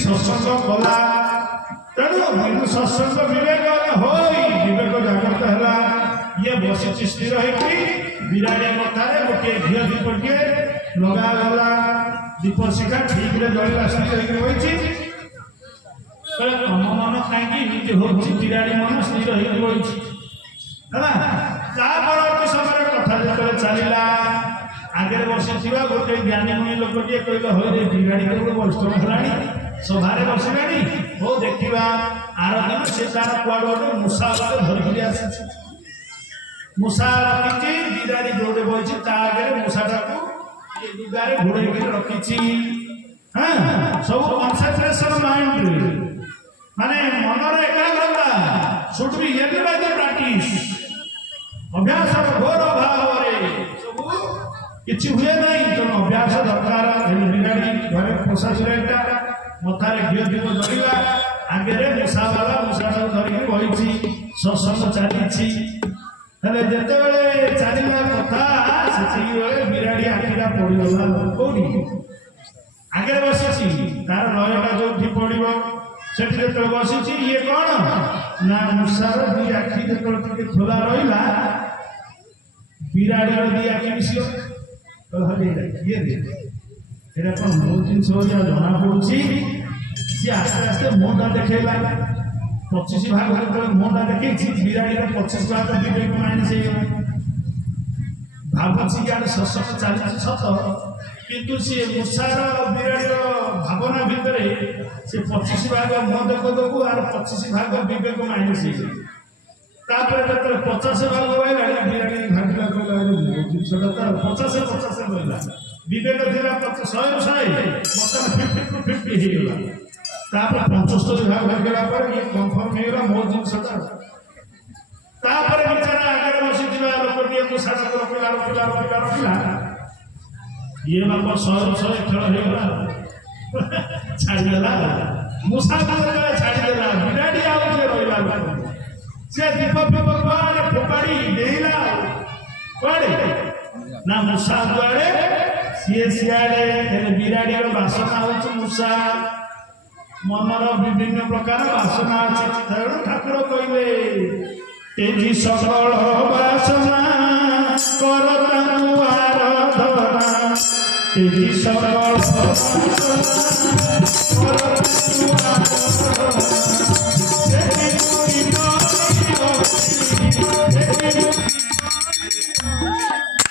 सत्संग कला तेणु बिनु सत्संग विवेक विवेक जागृत है ये बसी स्थिर होगी विराट कथार गोटे घी दीपटे लगागला दीप शिखा ठीक जलला स्थिर होती तम मन कहीं विराट मन स्थिर होती समय कथा जो चलला आगे बसी गोटे ज्ञानी मुनि लोक कहले हो बिगाड़ी वैष्णव है सभारे बसला हो देखा आर दिन से तार कुआड़ गोटे मूषा धरिकी आसी मूषा रखी बिराड़ी जोड़े बही आगे मूषाटा को दुगारे घोड़े रखी सब कनसेंट्रेशन माइंड माने मनर एकाग्रता should be every by the practice अभ्यास घोर अभाव किसी हुए नहीं तेणु अभ्यास दरकार बिगाड़ी घरे पोषा सुरेटा मथारे घी दीप धरवा आगे मूषावाला मूषा धरिकी बही सत्संग चली चलना कथा से बिराड़ी आखिरा पड़गला कौटी आगे बसी तार लयटा जो पड़ो से बसी ये कौन ना मूषार दी आखि जो खोला रहा बिराड़ी दी आखि मिसी ये कौन मो जिन जना पड़ी सी आस्ते आस्ते मुँटा देखला 25 भाग जो मुँटा देखी बिराड़ी 25 भाग विवेक माइंड से भावी कि सत्संग चलती सत किंतु सी मूषार बिराड़ी भावना भितर से 25 भाग मुह देख देखू आर 25 भाग विवेक माइंड से जो 50 भाग बहला बिराड़ी भागला कहला जिनसा 50 बहला विवेक था 100 बर्तमान 50 होगा 75 भाग भागला ये कन्फर्म होगा मो जिनसा बेचारा आगे बसी लोक मूषा रखला ये बाप 100 खेल होगा छाड़देला मूषा छाड़देला बिराड़ी आगे से दीप फीप कड़े फोपाड़ी देला कड़े ना मूषा कड़े सी सियाड़े बिराड़ी बासना हो मूषा मनर विभिन्न प्रकार बासना अच्छे तेणु ठाकुर कहले तेजी सकल बासना कर आराधना तेजी सकल बासना कर